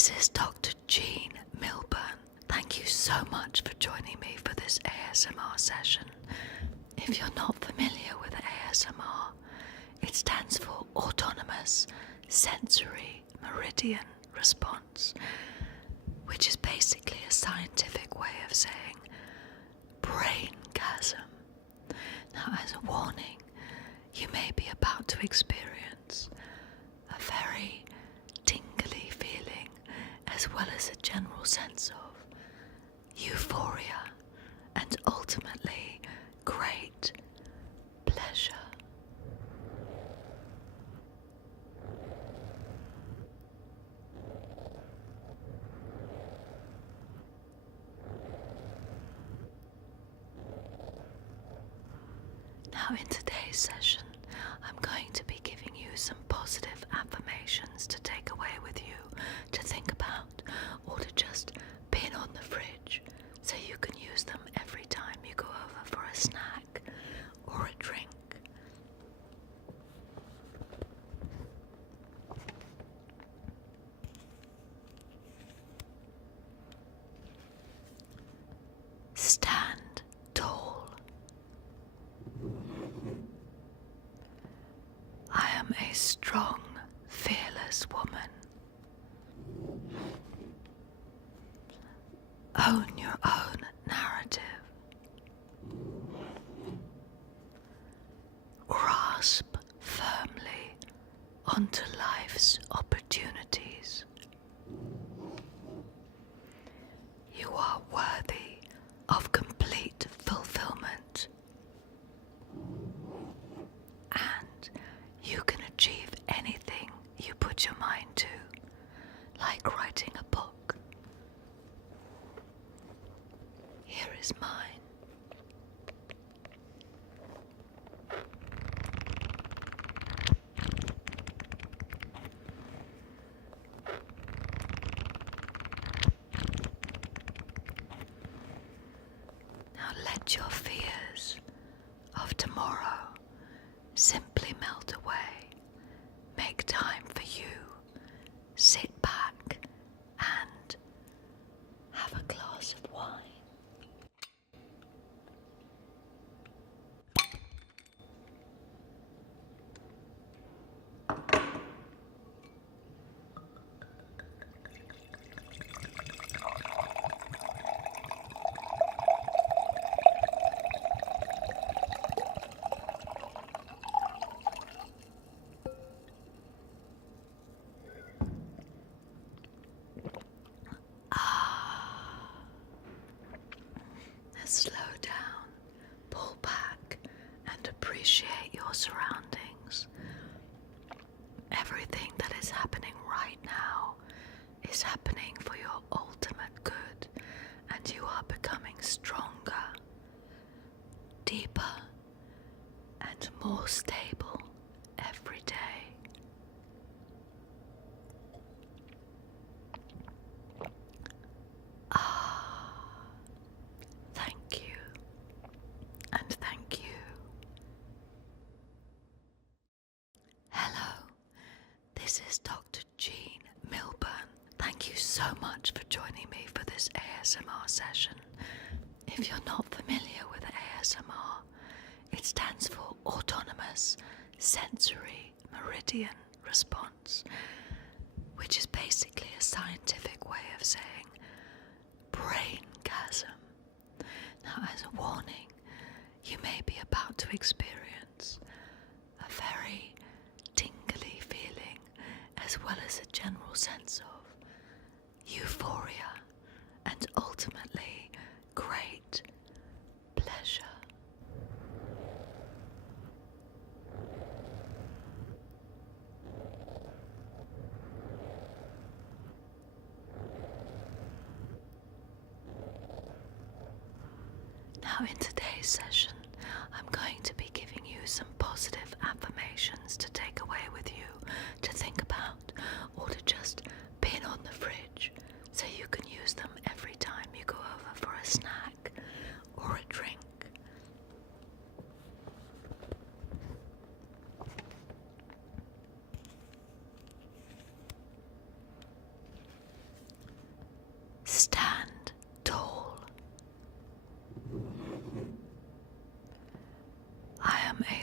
This is Dr. Jean Milburn. Thank you so much for joining me for this ASMR session. If you're not familiar with ASMR, it stands for Autonomous Sensory Meridian Response, which is basically a scientific way of saying braingasm. Now, as a warning, you may be about to experience a very tingly feeling as well as a general sense of euphoria and ultimately great pleasure. Now, in today's session, I'm going to be giving you some positive affirmations to take away with you, to think about, or to just pin on the fridge so you can use them every time you go over for a snack or a drink. Stand tall. I am a strong, fearless woman. Own your own narrative. Grasp firmly onto life's opportunities. You are worthy of complete fulfillment, and you can achieve anything you put your mind to, like writing a book. Here is mine. Now let your fears of tomorrow simply melt away. Make time for you. Sit back and have a glass of wine. Slow down, pull back, and appreciate your surroundings. Everything that is happening right now is happening for your ultimate good, and you are becoming stronger, deeper, and more stable every day. This is Dr. Jean Milburn. Thank you so much for joining me for this ASMR session. If you're not familiar with ASMR, it stands for Autonomous Sensory Meridian Response, which is basically a scientific way of saying braingasm. Now, as a warning, you may be about to experience a very tingly feeling as well as a general sense of euphoria and ultimately great pleasure. Now, in today's session, I'm going to be giving you some positive affirmations to take away with you, to think about, or to just pin on the fridge so you can use them every time you go over for a snack or a drink.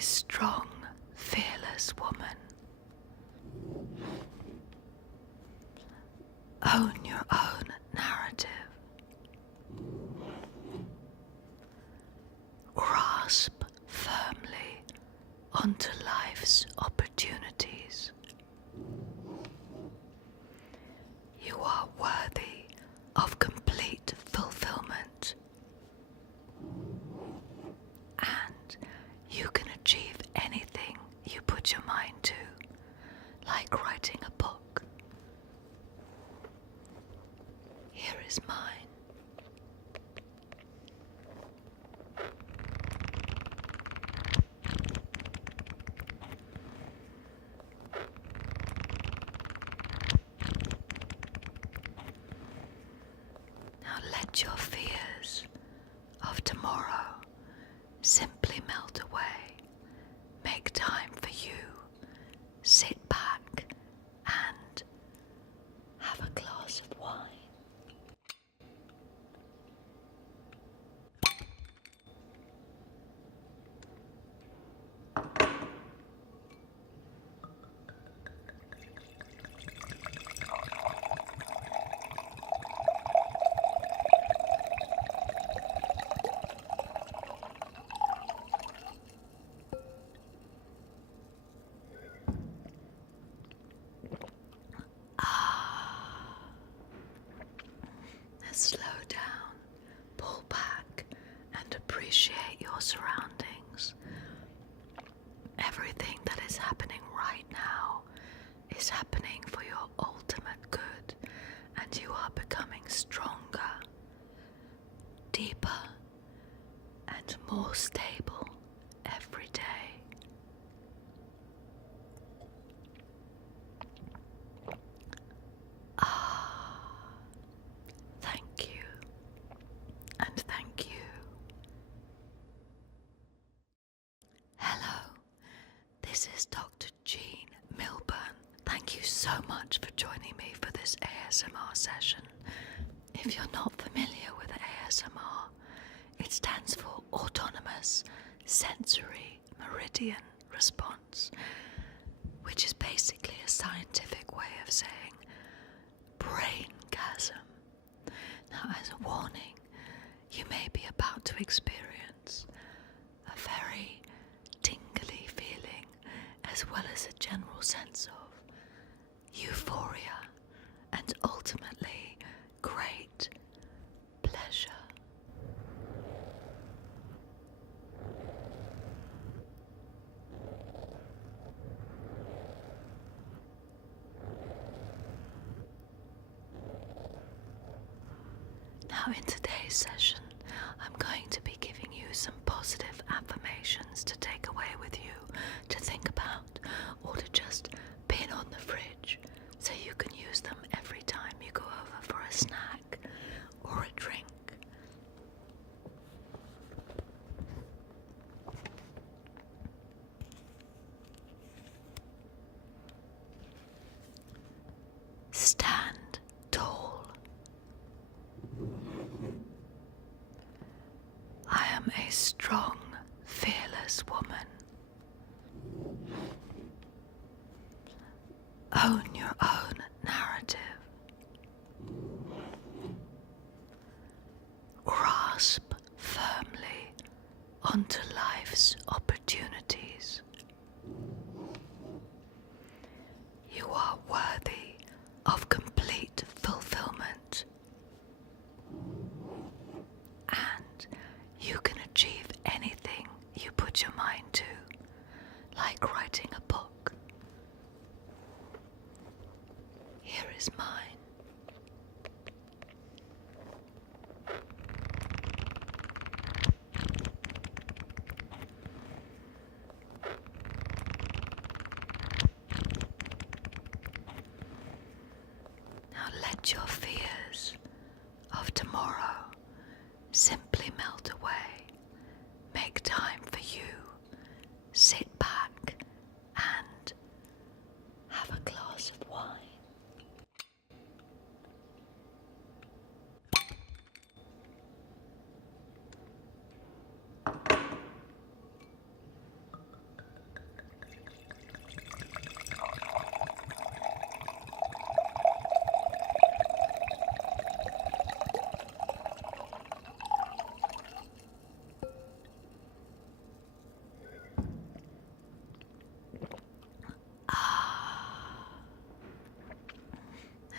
strong, fearless woman. Own your own narrative. Grasp firmly onto life's opportunities. You are worthy of complete fulfillment, and you can achieve anything you put your mind to, like writing a book. Here is mine. Now let your fears of tomorrow simply melt away. Make time for you. Sit back and have a glass of wine. Slow down, pull back, and appreciate your surroundings. Everything that is happening right now is happening for your ultimate good, and you are becoming stronger, deeper, and more stable every day. This is Dr. Jean Milburn. Thank you so much for joining me for this ASMR session. If you're not familiar with ASMR, it stands for Autonomous Sensory Meridian Response, which is basically a scientific way of saying braingasm. Now, as a warning, you may be about to experience a very tingly feeling, as well as a general sense of euphoria and ultimately great pleasure. Now, in today's session, I'm going to be giving you some positive affirmations to take away with you, to think about, or to just pin on the fridge so you can use them every time you go over for a snack or a drink. Stand tall. I am a strong, fearless woman. Own your own narrative. Grasp firmly onto life's opportunities. You are worthy of complete fulfillment, and you can achieve anything you put your mind to, like writing a book. Here is mine. Now let your fears of tomorrow simply melt away. Make time for you. Sit back and have a glass of wine.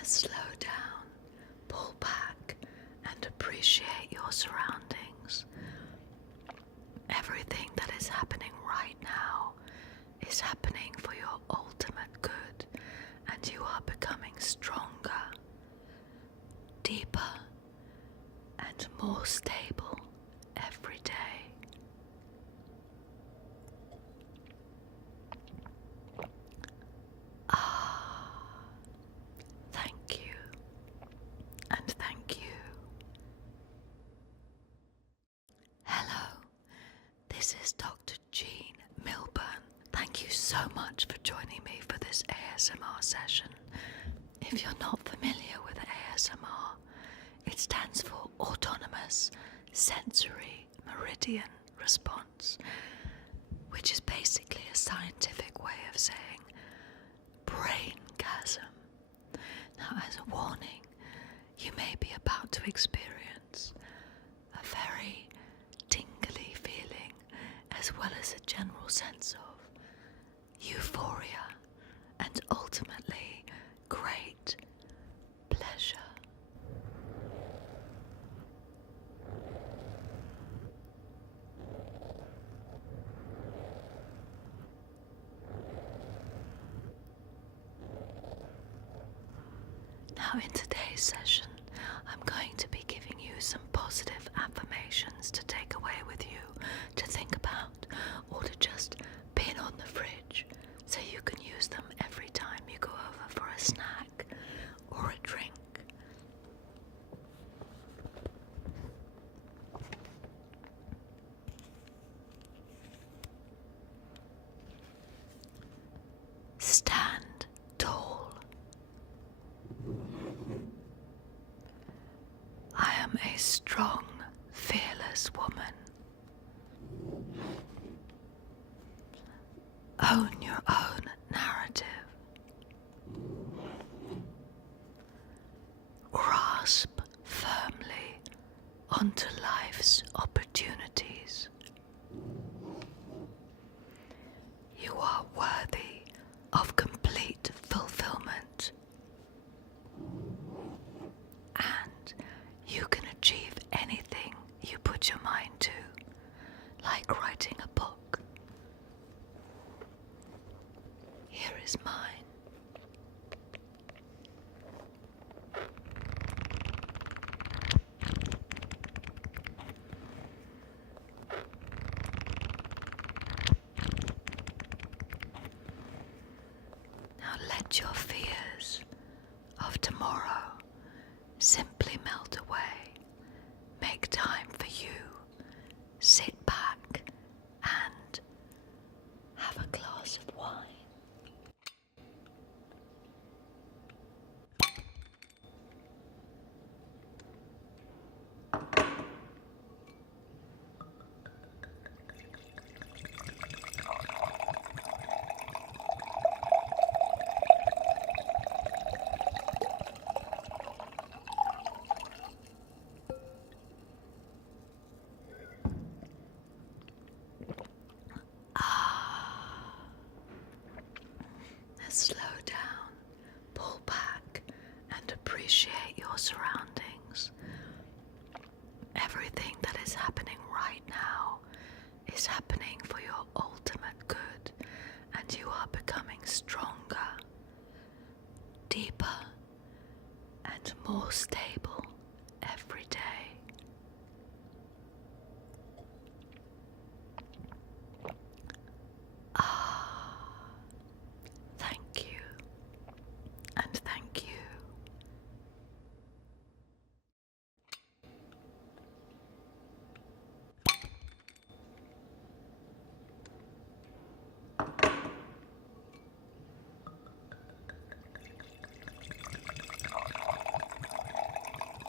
Slow down, pull back, and appreciate your surroundings. Everything that is happening right now is happening for your ultimate good, and you are becoming stronger, deeper, and more stable every day. Thank you, and thank you. Hello, this is Dr. Jean Milburn. Thank you so much for joining me for this ASMR session. If you're not familiar with ASMR, it stands for Autonomous Sensory Meridian Response, which is basically a scientific way of saying braingasm. Now, as a warning, you may be about to experience a very tingly feeling, as well as a general sense of euphoria and ultimately great pleasure. Now, in today's session, I'm going to be giving you some positive affirmations to take away with you, to think about, or to just pin on the fridge so you can use them every time you go over for a snack or a drink. Stand tall. I am a strong, fearless woman. Own your own narrative. Grasp firmly onto life's opportunities. You are worthy of complete fulfillment, and you can achieve anything you put your mind to, like writing a book. Here is mine. Now let your fears of tomorrow simply melt away. Make time for you. Sit back and have a glass of wine. Slow down, pull back, and appreciate your surroundings. Everything that is happening right now is happening for your ultimate good, and you are becoming stronger, deeper, and more stable every day. Thank you, and thank you.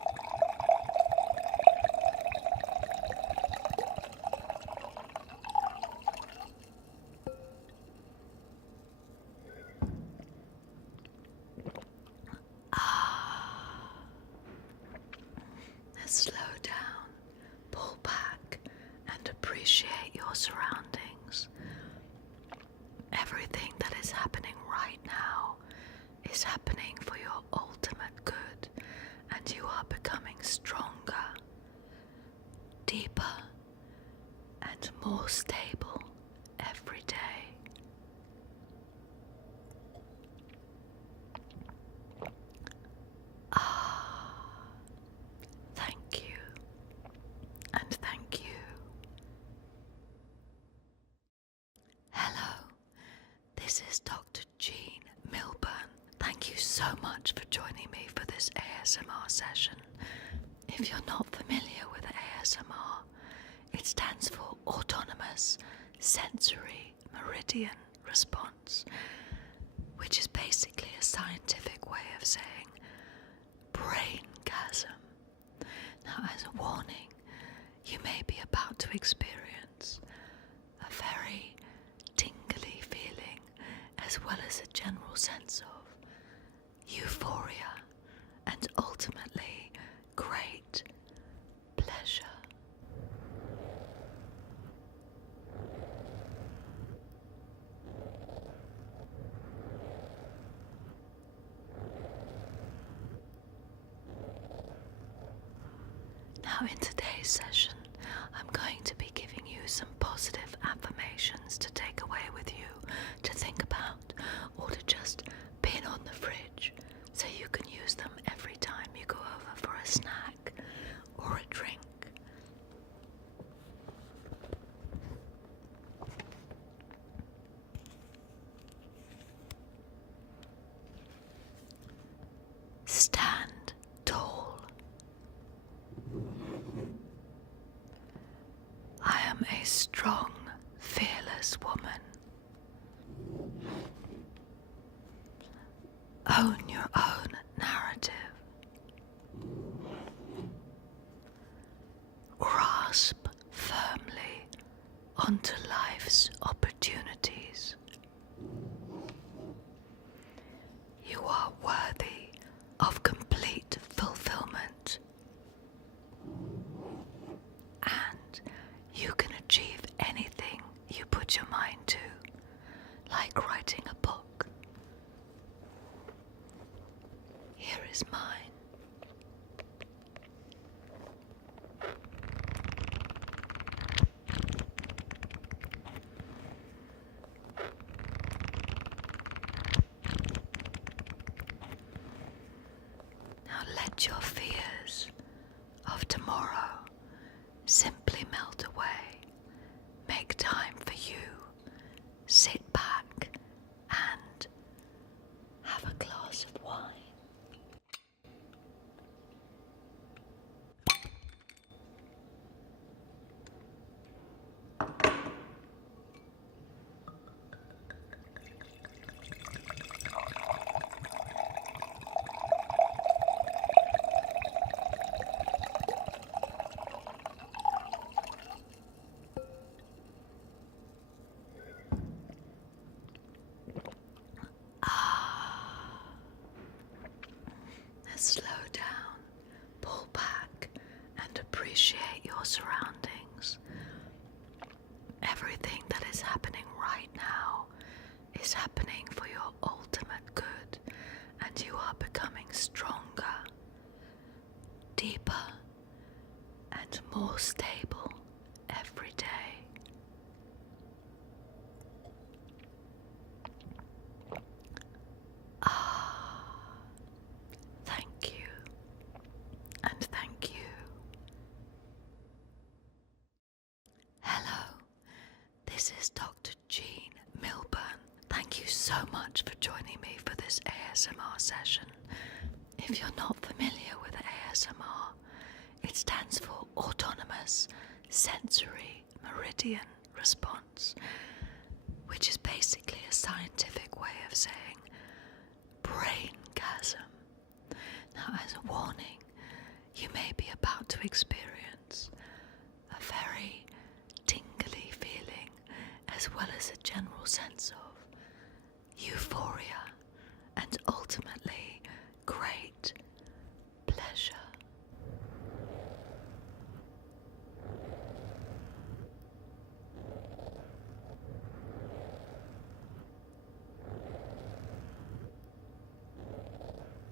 for your ultimate good, and you are becoming stronger, deeper, and more stable every day. Thank you, and thank you. Hello, this is Dr. Jean Milburn. Thank you so much for joining me for this ASMR session. If you're not familiar with ASMR, it stands for Autonomous Sensory Meridian Response, which is basically a scientific way of saying braingasm. Now, as a warning, you may be about to experience a very tingly feeling, as well as a general sense of euphoria and ultimately great pleasure. Now, in today's session, I'm going to be giving you some positive affirmations to take away with you, to think about, or to just pin on the fridge so you can use them every time you go over for a snack or a drink. Stand tall. I am a strong, fearless woman. Own your own narrative. Grasp firmly onto life's opportunities. You are worthy of complete fulfillment, and you can achieve anything you put your mind to, like writing a book. Here is mine. Now let your fears of tomorrow simply melt away. Make time for you. Sit back and have a glass of wine. Slow down, pull back, and appreciate your surroundings. Everything that is happening right now is happening for your ultimate good, and you are becoming stronger, deeper, and more stable every day. Thank you, and thank you. Hello, this is Dr. Jean Milburn. Thank you so much for joining me for this ASMR session. If you're not familiar with ASMR, it stands for Autonomous Sensory Meridian Response, which is basically a scientific way of saying braingasm. Now, as a warning, you may be about to experience a very tingly feeling, as well as a general sense of euphoria and ultimately great pleasure.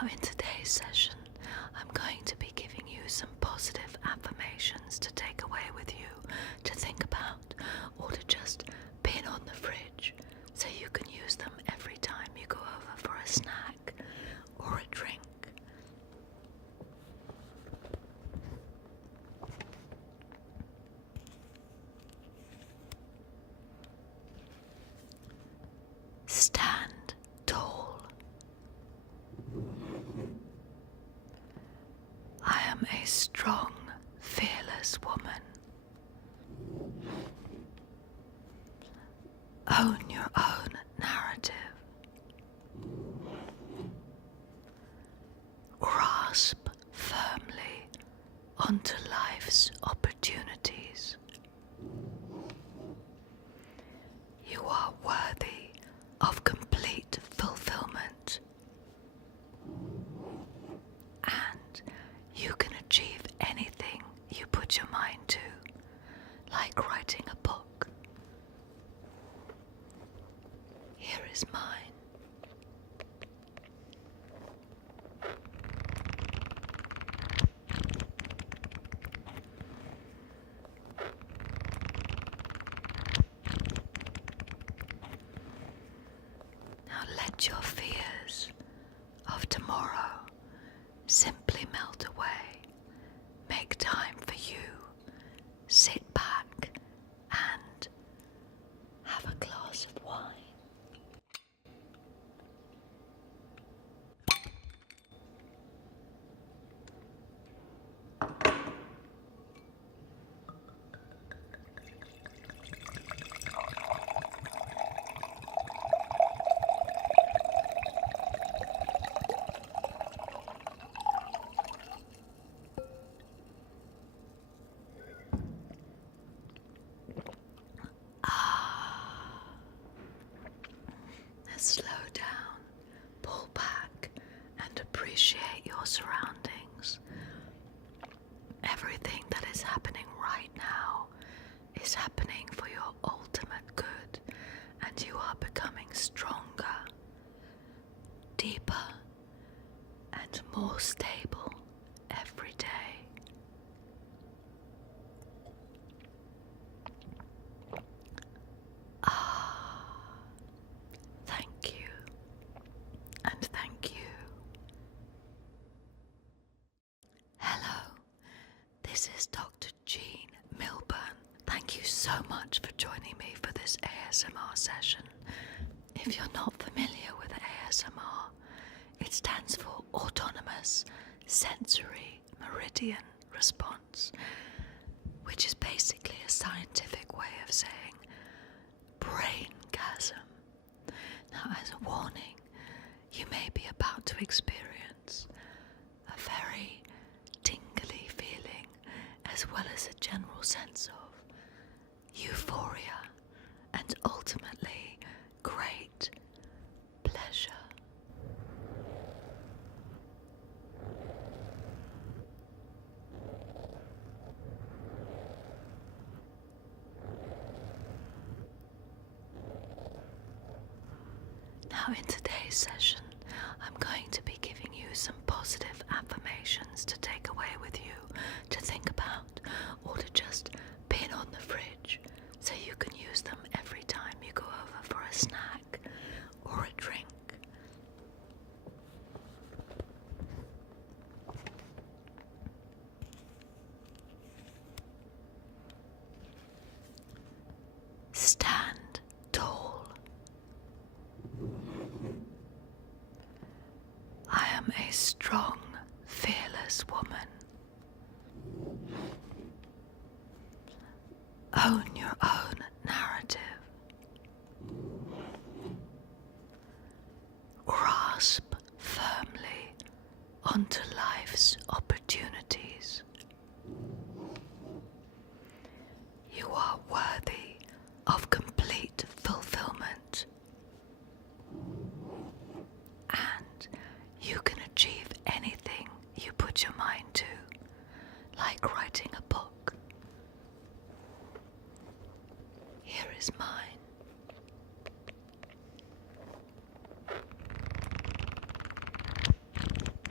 Now, in today's session, I'm going to be giving you some positive affirmations to take away with you, to think about, or to just pin on the fridge so you can use them every time you go over for a snack or a drink. Stand tall. I am a strong, fearless woman. Own your own narrative. Grasp firmly onto life's opportunities. You are worthy of complete fulfillment, and you can achieve anything you put your mind to, like writing a book. Here is mine. Now let your fears of tomorrow simply melt away. Make time for you. Sit back and have a glass of wine. Slow down, pull back, and appreciate your surroundings. Everything that is happening right now is happening for your ultimate good, and you are becoming stronger, deeper, and more stable every day. This is Dr. Jean Milburn. Thank you so much for joining me for this ASMR session. If you're not familiar with ASMR, it stands for Autonomous Sensory Meridian Response, which is basically a scientific way of saying braingasm. Now, as a warning, you may be about to experience a very tingly feeling, as well as a general sense of euphoria and ultimately great pleasure. Now, in today's session, I'm going to be giving you some positive affirmations to take away with you, to think about, or to just pin on the fridge so you can use them every time you go over for a snack or a drink. Stand tall. I am a strong, fearless woman. Own your own narrative. Grasp firmly onto life's opportunities. You are worthy of complete fulfillment, and you can achieve anything you put your mind to, like writing a book. Here is mine.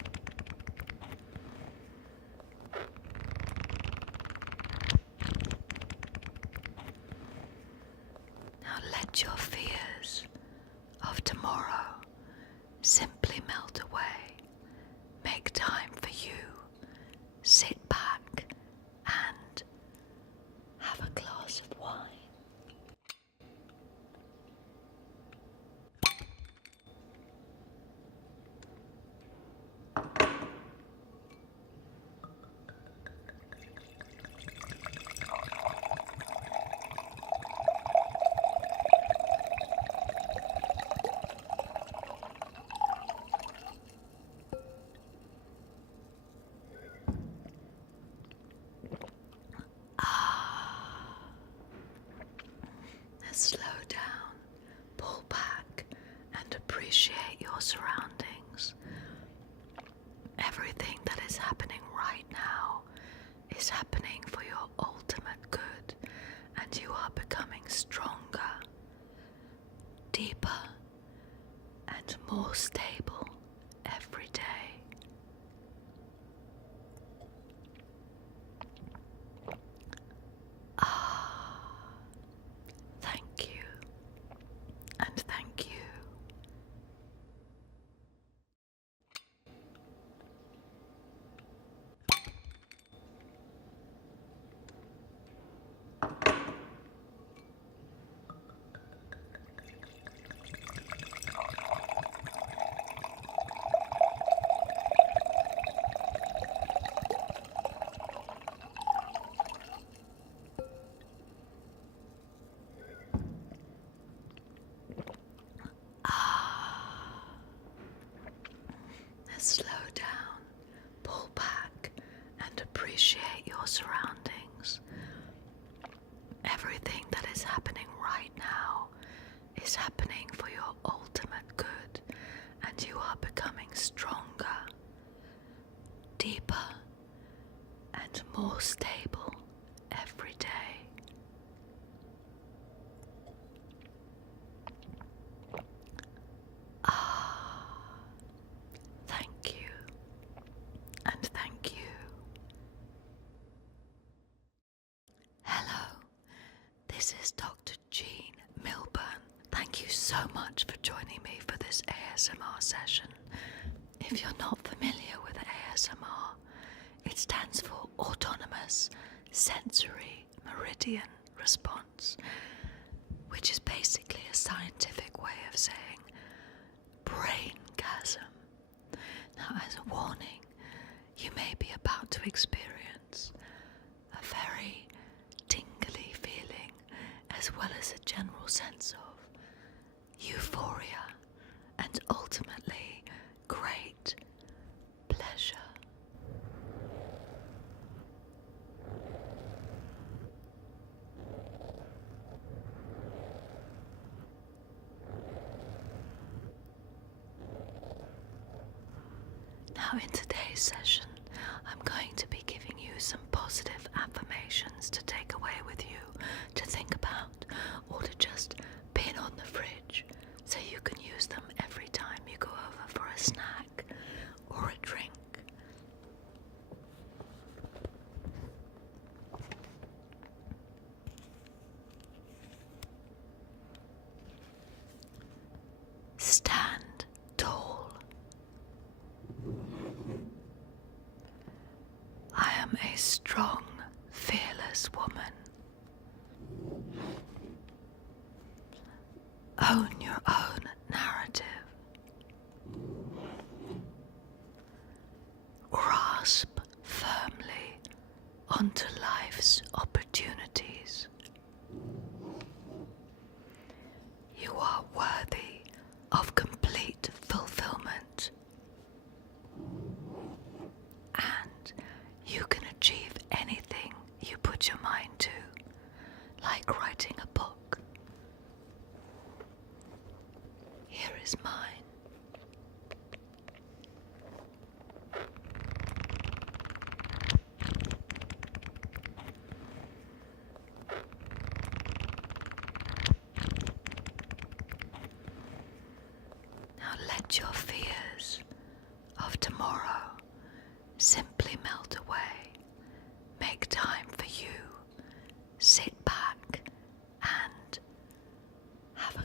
Let your fears of tomorrow simply melt away. Make time for you. Sit back and have a glass of wine. Slow down, pull back, and appreciate your surroundings. Everything that is happening right now is happening for your ultimate good, and you are becoming stronger, deeper, and more stable every day. Thank you. Slow down, pull back, and appreciate your surroundings. Everything that is happening right now is happening for your ultimate good, and you are becoming stronger, deeper, and more stable every day. Thank you. Hello, this is Dr. Jean Milburn. Thank you so much for joining me for this ASMR session. If you're not familiar with ASMR, it stands for Autonomous Sensory Meridian Response, which is basically a scientific way of saying braingasm. Now, as a warning, you may be about to experience a very tingly feeling, as well as a general sense of euphoria and ultimately great pleasure. Now, in today's session, I'm going to be giving you some positive affirmations to take away with you, to think about, or to just pin on the fridge so you can use them every time you go over for a snack or a drink. Stand tall. I am a strong, fearless woman. Own your own narrative. Grasp firmly onto life's opportunities. You are worthy of complete fulfillment, and you can achieve anything you put your mind to, like writing a book. Here is mine. Now let your fears of tomorrow simply melt away. Make time for you. Sit back and have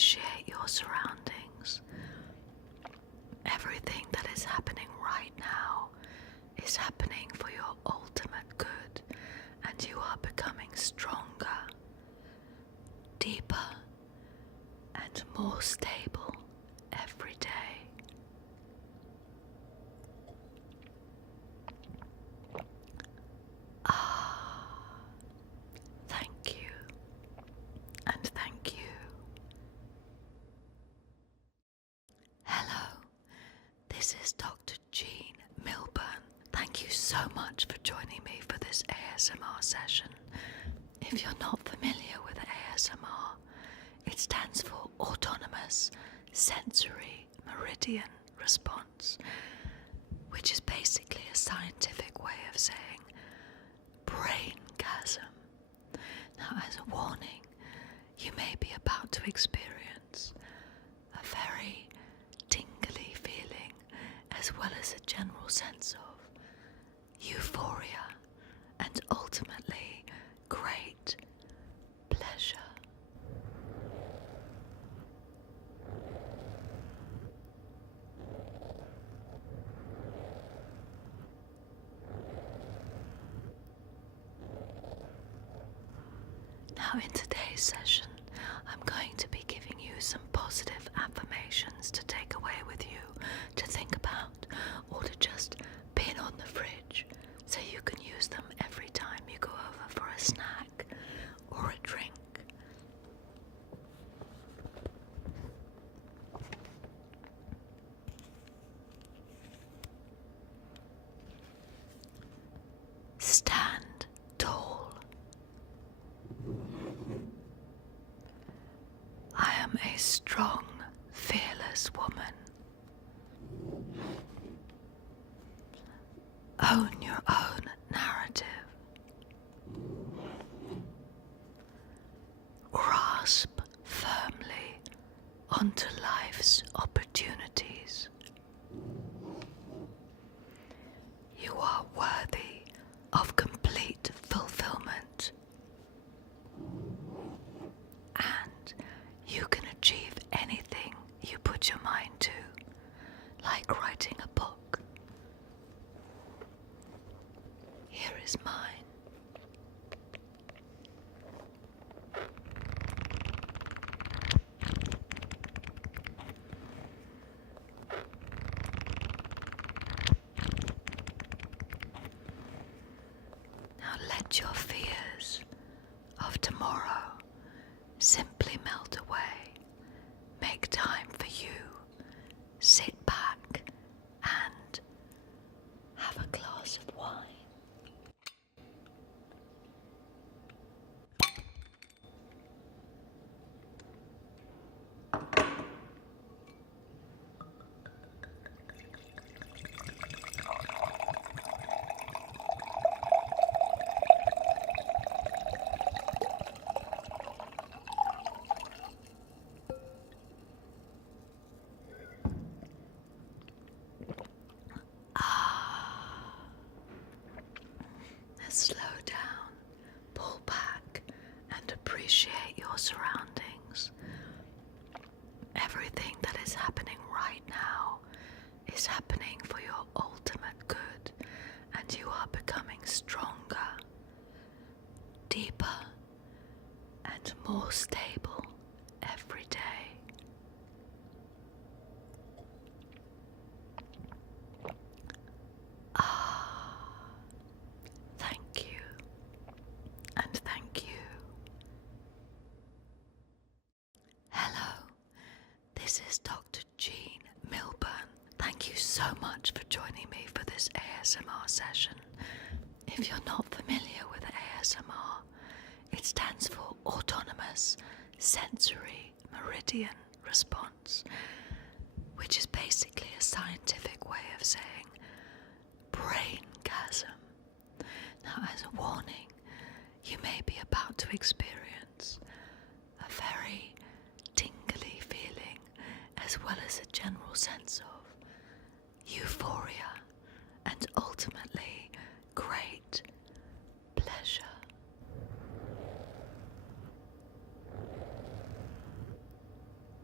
appreciate your surroundings. Everything that is happening right now is happening for your ultimate good, and you are becoming stronger, deeper, and more stable every day. Thank you, and thank you. Hello, this is Dr. Jean Milburn. Thank you so much for joining me for this ASMR session. If you're not familiar with ASMR, it stands for Autonomous Sensory Meridian Response, which is basically a scientific way of saying braingasm. Now, as a warning, you may be about to experience a very tingly feeling, as well as a general sense of euphoria and ultimately great pleasure. Now, in today's session, I'm going to be giving you some positive affirmations to take away with you, to think about, or to just pin on the fridge so you can use them every time you go over for a snack or a drink. Stand tall. I am a strong, fearless woman. Own your own narrative. Grasp firmly onto life's opportunities. You are worthy of complete fulfillment, and you can achieve anything you put your mind to, like writing a book. Here is mine. Now let your fears of tomorrow simply melt away. Make time for you. Sit back and have a glass of wine. Slow down, pull back, and appreciate your surroundings. Everything that is happening right now is happening for your ultimate good, and you are becoming stronger, deeper, and more stable every day. Thank you, and thank you. Hello, this is Dr. Jean Milburn. Thank you so much for joining me for this ASMR session. If you're not familiar with ASMR, it stands for Autonomous Sensory Meridian Response, which is basically a scientific way of saying braingasm. Now, as a warning, you may be about to experience a very tingly feeling, as well as a general sense of euphoria and ultimately great pleasure.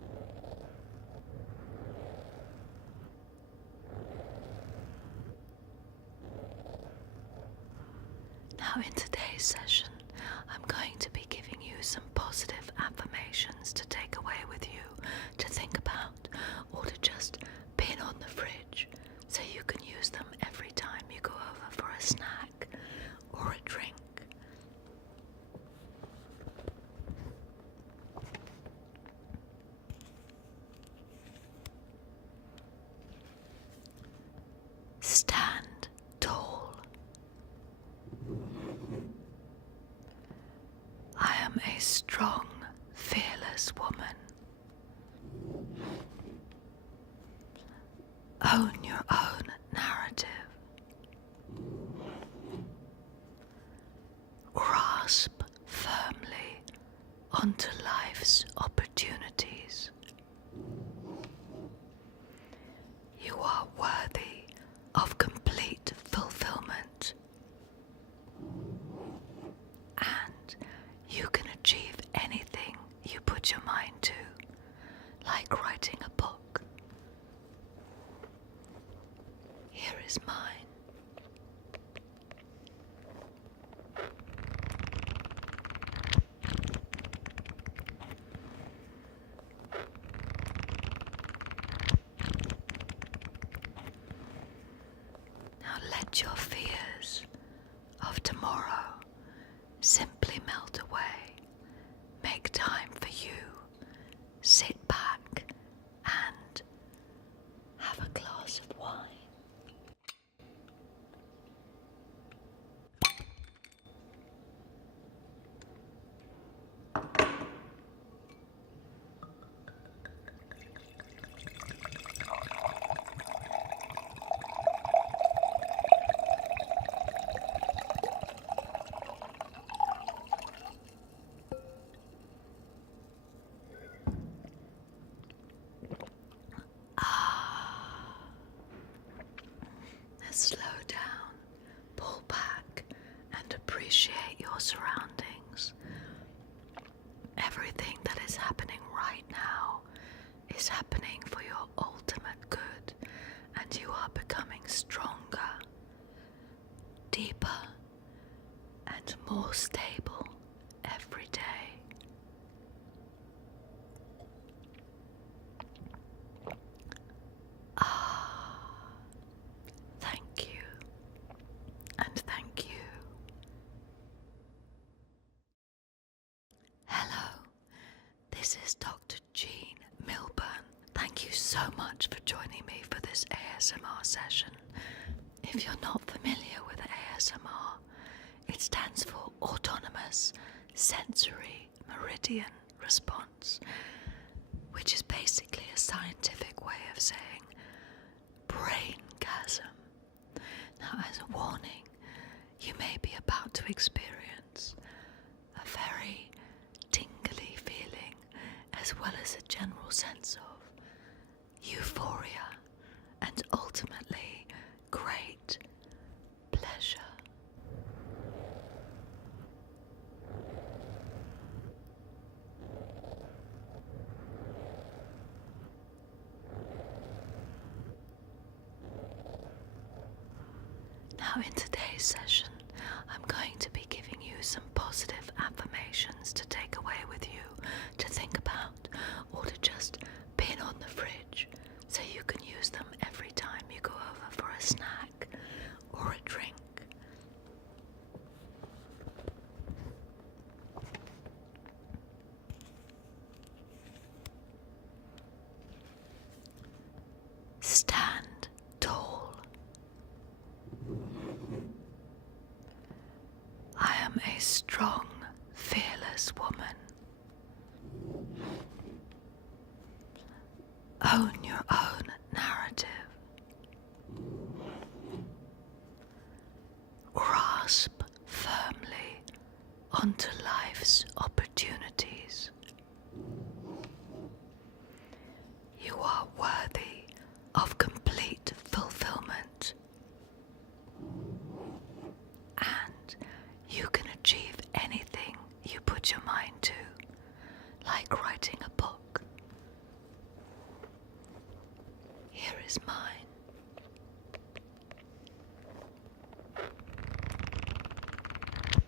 Now in today's session, I'm going to be giving you some positive affirmations to take away with you, to think about, or to just pin on the fridge so you can use them every time you go over for a snack or a drink. Stand tall. I am a strong, fearless woman. Own your own narrative. Grasp firmly onto life's opportunities. You are worthy of complete fulfillment, and you can achieve anything you put your mind to, like writing a book. Here is mine. Now let your fears of tomorrow simply melt away. Make time for you. Sit back and have a glass of wine. Slow down, pull back, and appreciate your surroundings. Everything that is happening right now is happening for your ultimate good, and you are becoming stronger, deeper, and more stable every day. This is Dr. Jean Milburn. Thank you so much for joining me for this ASMR session. If you're not familiar with ASMR, it stands for Autonomous Sensory Meridian Response, which is basically a scientific way of saying braingasm. Now, as a warning, you may be about to experience a very tingly feeling, as well as a general sense of euphoria and ultimately great pleasure. Now in today's session, I'm going to be giving you some positive affirmations to take away with you, to think about, or to just pin on the fridge so you can use them every time you go over for a snack or a drink. Stand tall. I am a strong, fearless woman. Own your own narrative. Grasp firmly onto life's opportunities. You are worthy of complete fulfillment, and you can achieve anything you put your mind to, like writing a book. Here is mine.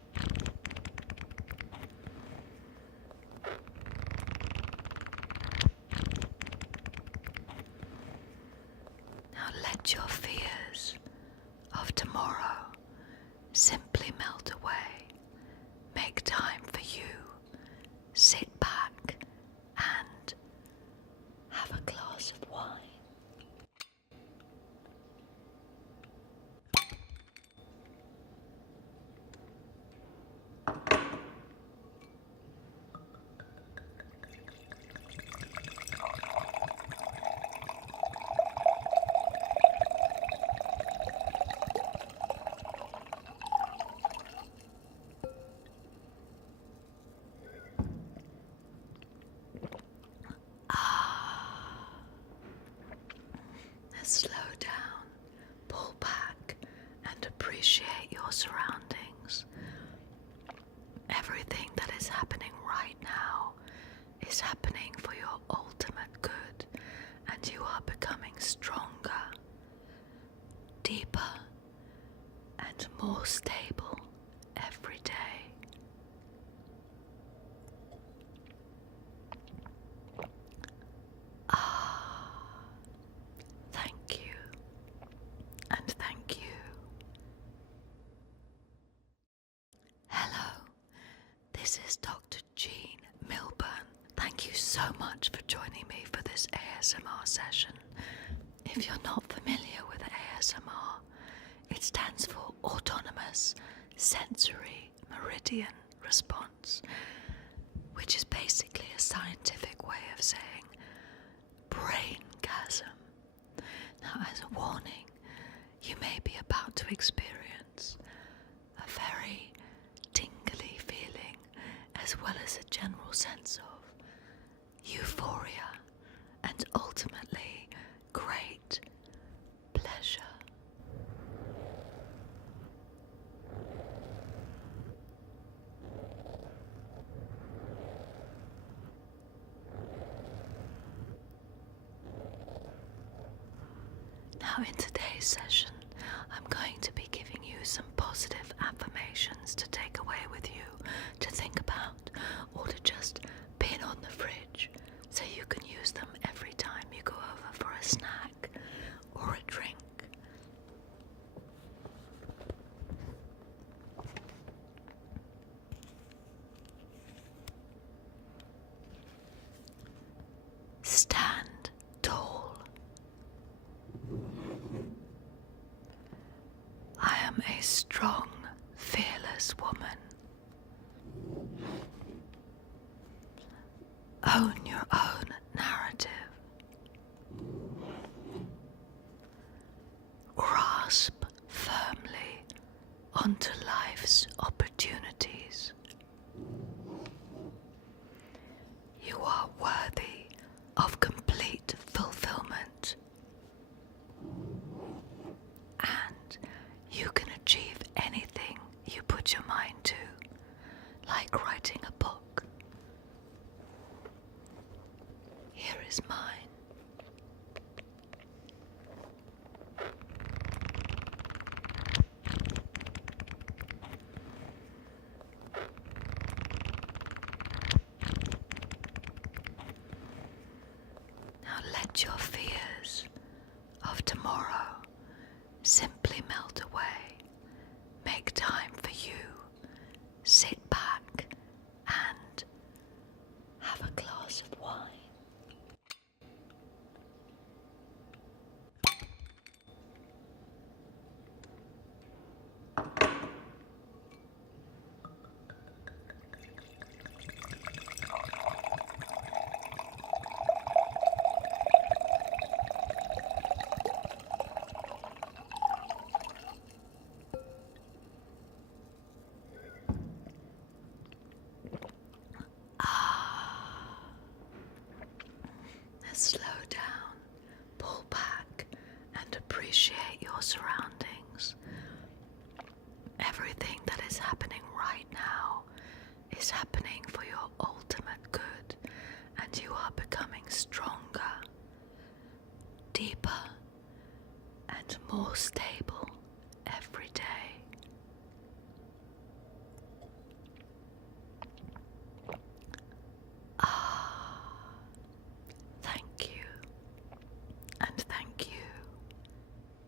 let your fears of tomorrow simply melt away. Make time for you. Sit back and have a glass of wine. Slow down, pull back, and appreciate your surroundings. Everything that is happening right now is happening for your ultimate good, and you are becoming stronger, deeper, and more stable every day. This is Dr. Jean Milburn. Thank you so much for joining me for this ASMR session. If you're not familiar with ASMR, it stands for Autonomous Sensory Meridian Response, which is basically a scientific way of saying braingasm. Now, as a warning, you may be about to experience a very tingly feeling, as well as a general sense of euphoria and ultimately great pleasure. Now, in today's session, I'm going to be giving you some positive affirmations to take away with you, to think about, or to just pin on the fridge so you can use them every time you go over for a snack or a drink. Stand tall. I am a strong, fearless woman. Own your own narrative. Grasp firmly onto life's opportunities. You are worthy of complete fulfillment, and you can achieve anything you put your mind to, like writing a book. Here is mine. Now let your fears of tomorrow simply melt away. Make time for you. Sit back and have a glass of wine. Slow down, pull back, and appreciate your surroundings. Everything that is happening right now is happening for your ultimate good, and you are becoming stronger, deeper, and more stable every day. Thank you.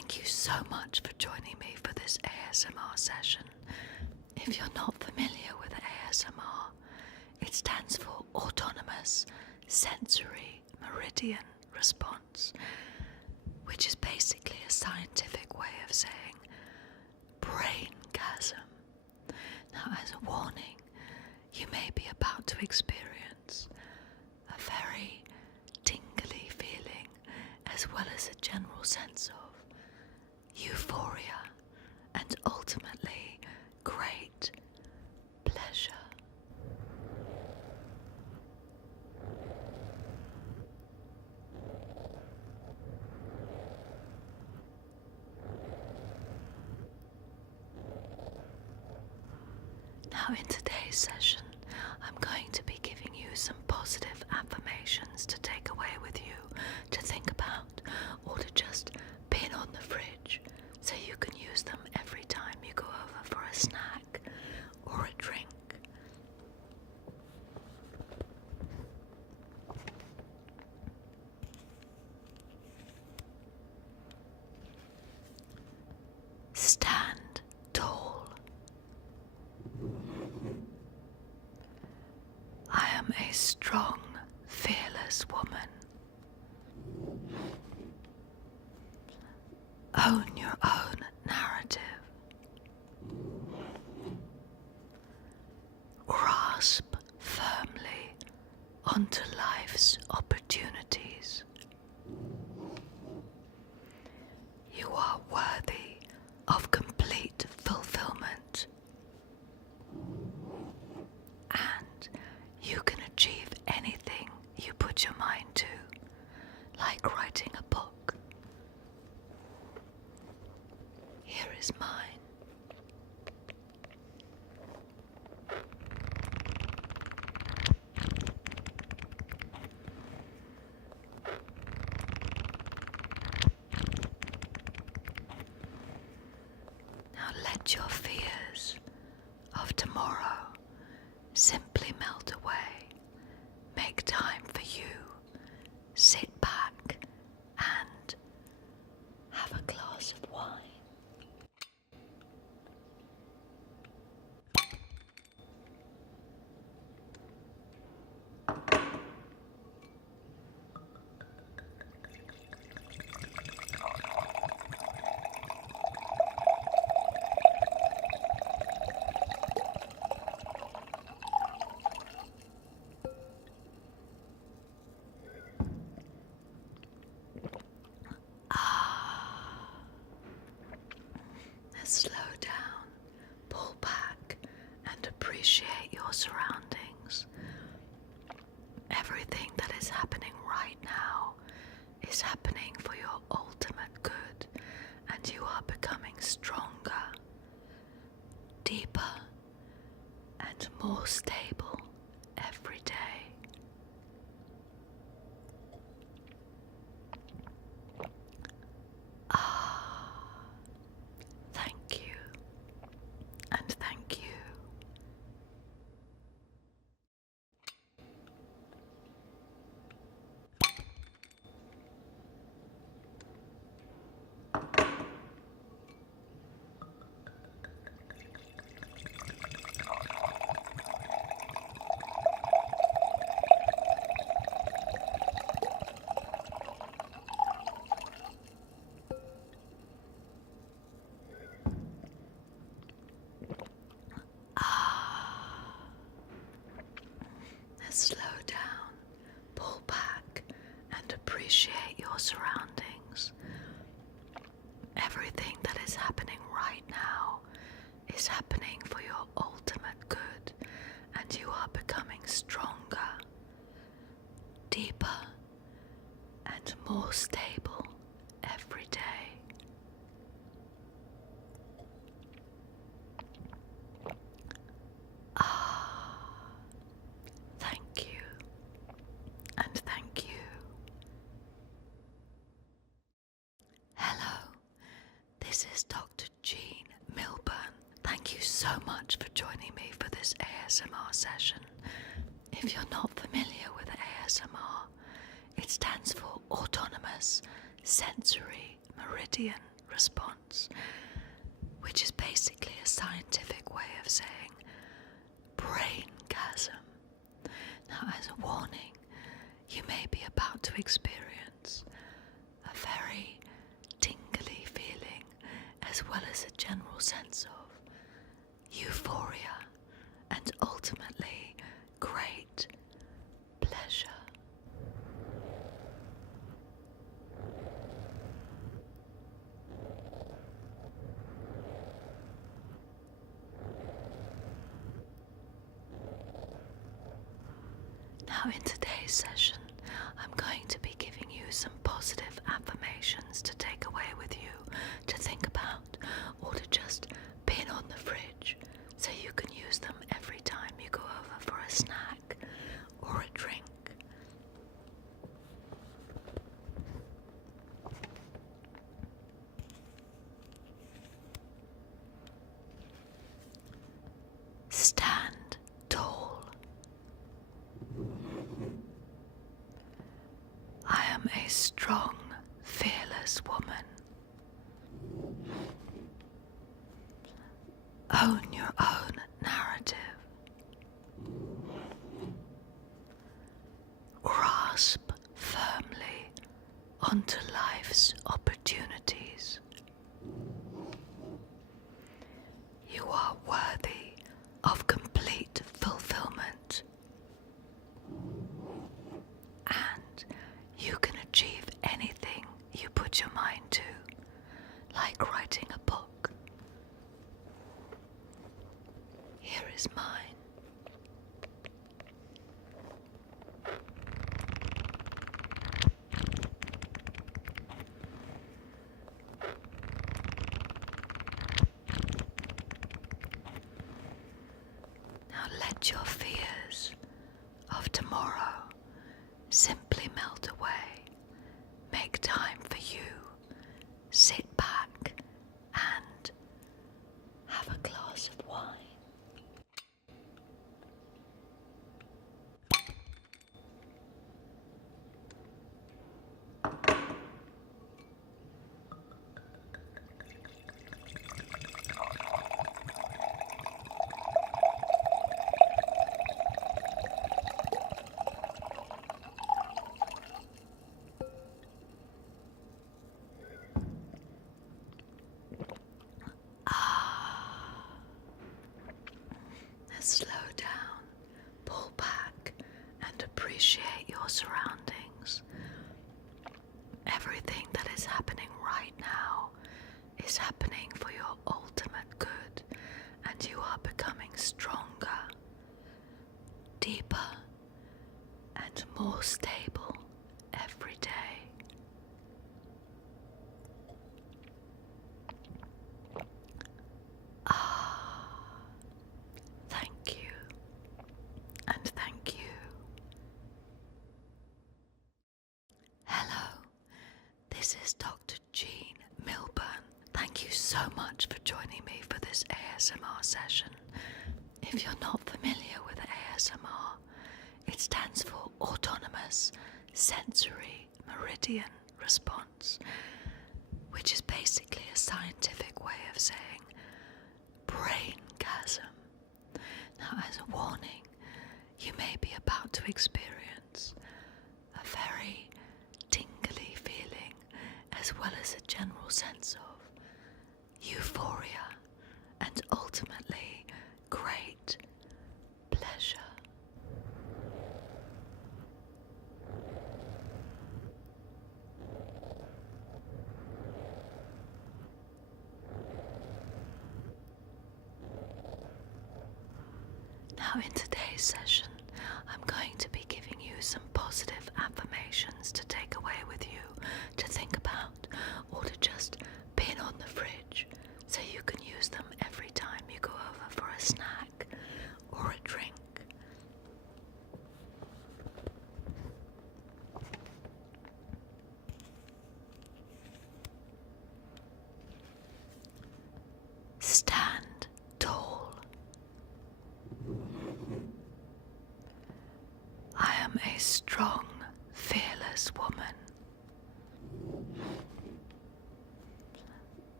much for joining me for this ASMR session. If you're not familiar with ASMR, it stands for Autonomous Sensory Meridian Response, which is basically a scientific way of saying braingasm. Now, as a warning, you may be about to experience a very tingly feeling as well as a general sense of euphoria and ultimately great pleasure. Now, in today's session, I'm going to be giving you some positive affirmations to take away with you, to think about, or to just pin on the fridge so you can use them every time you go over for a snack or a drink. Stand tall. I am a strong, fearless woman. Own your own narrative. Grasp firmly onto life's opportunities. You are worthy of complete fulfillment, and you can achieve anything you put your mind to, like writing a book. Here is mine. Now let your fears of tomorrow simply melt away. Make time for you. Sit back and have a glass of wine. Slow down, pull back, and appreciate your surroundings. Everything that is happening right now is happening for your ultimate good, and you are becoming stronger, deeper, and more stable every day. Slow down, pull back, and appreciate your surroundings. Everything that is happening right now is happening for your ultimate good, and you are becoming stronger, deeper, and more stable every day. This is Dr. Jean Milburn. Thank you so much for joining me for this ASMR session. If you're not familiar with ASMR, it stands for Autonomous Sensory Meridian response, which is basically a scientific way of saying braingasm. Now, as a warning, you may be about to experience a very tingly feeling as well as a general sense of euphoria and ultimately great pleasure. Now, in today's session, I'm going to be giving you some positive affirmations to take away with you, to think about, or to just pin on the fridge so you can use them every time you go over for a snack or a drink. Stand tall. I am a strong, fearless woman. Own your own narrative. Grasp firmly onto life's opportunities. You are worthy of complete fulfillment. And you can achieve anything you put your mind to, like writing a book. Here is mine. Now let your fears of tomorrow simply melt away. Make time for you. Sit back and have a glass of wine. Slow down, pull back, and appreciate your surroundings. Everything that is happening right now is happening for your ultimate good, and you are becoming stronger, deeper, and more stable every day. This is Dr. Jean Milburn. Thank you so much for joining me for this ASMR session. If you're not familiar with ASMR, it stands for Autonomous Sensory Meridian Response, which is basically a scientific way of saying braingasm. Now, as a warning, you may be about to experience a very tingly feeling as well as a general sense of euphoria and ultimately great pleasure. Now, in today's session, I'm going to be giving you some positive affirmations to take away with you, to think about, or to just pin on the fridge so you can use them every time you go over for a snack or a drink. Stand tall. I am a strong, fearless woman.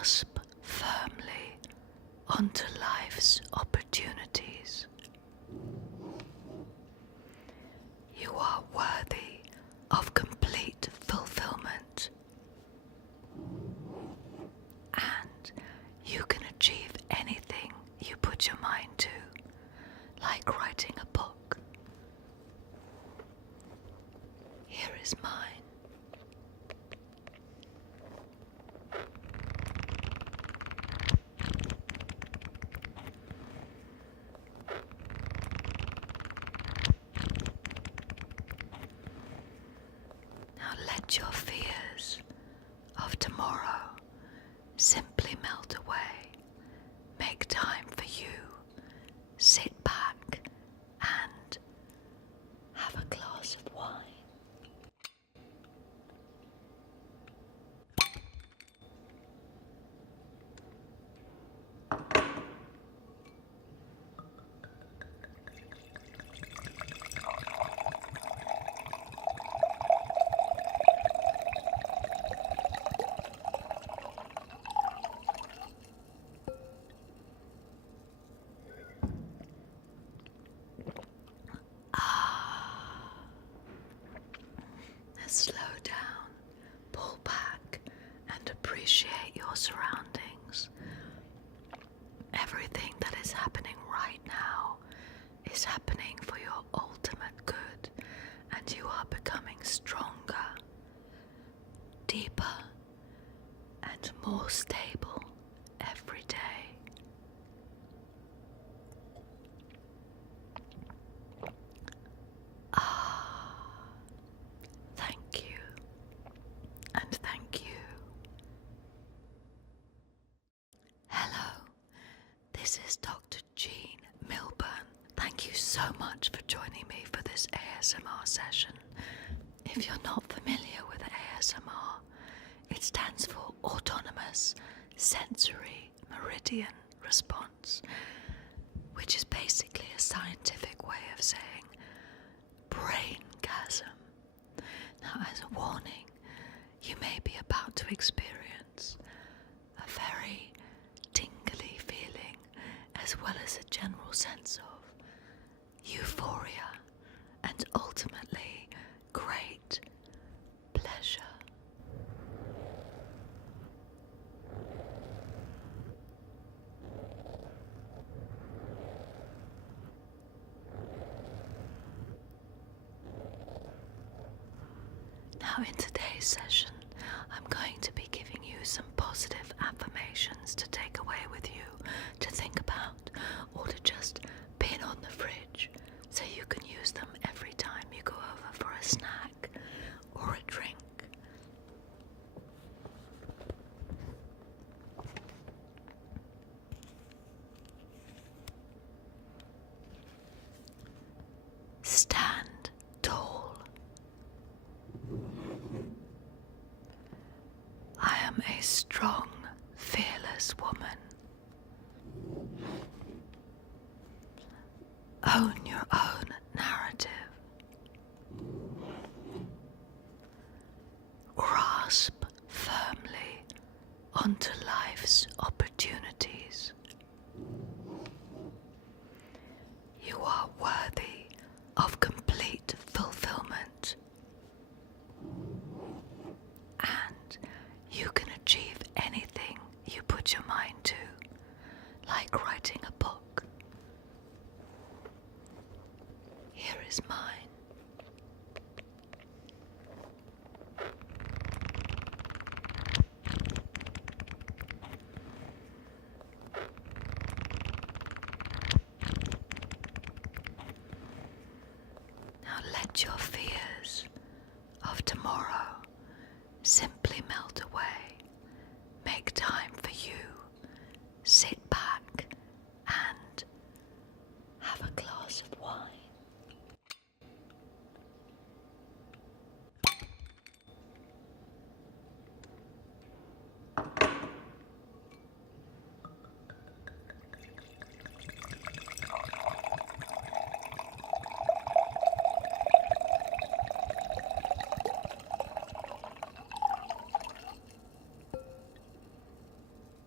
grasp firmly onto life's opportunities. You are worthy of complete fulfillment, and you can achieve anything you put your mind to, like writing a book. Here is mine. Now let your fears of tomorrow simply melt away. Make time for you. Sit back and have a glass of wine. Slow down, pull back, and appreciate your surroundings. Everything that is happening right now is happening for your ultimate good, and you are becoming stronger, deeper, and more stable every day. This is Dr. Jean Milburn. Thank you so much for joining me for this ASMR session. If you're not familiar with ASMR, it stands for Autonomous Sensory Meridian Response, which is basically a scientific way of saying braingasm. Now, as a warning, you may be about to experience a very tingly feeling, as well as a general sense of euphoria and ultimately great pleasure. Now, in today's session, I'm going to be giving you some positive affirmations to take away with you, to think about, or to just pin on the fridge so you can use them every time you go over for a snack or a drink. Stand tall. I am a strong, fearless woman. Own your own narrative. Grasp firmly onto life's opportunities. You are worthy of complete fulfillment, and you can achieve anything you put your mind to, like writing a book. Here is mine. Now let your fears of tomorrow simply melt away. Make time for you. Sit back and have a glass of wine.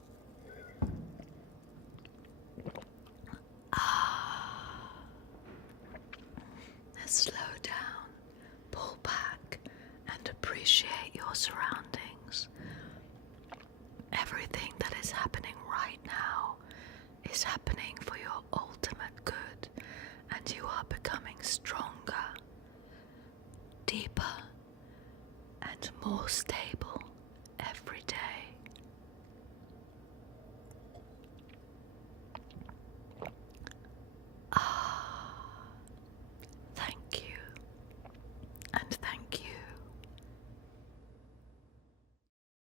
stable.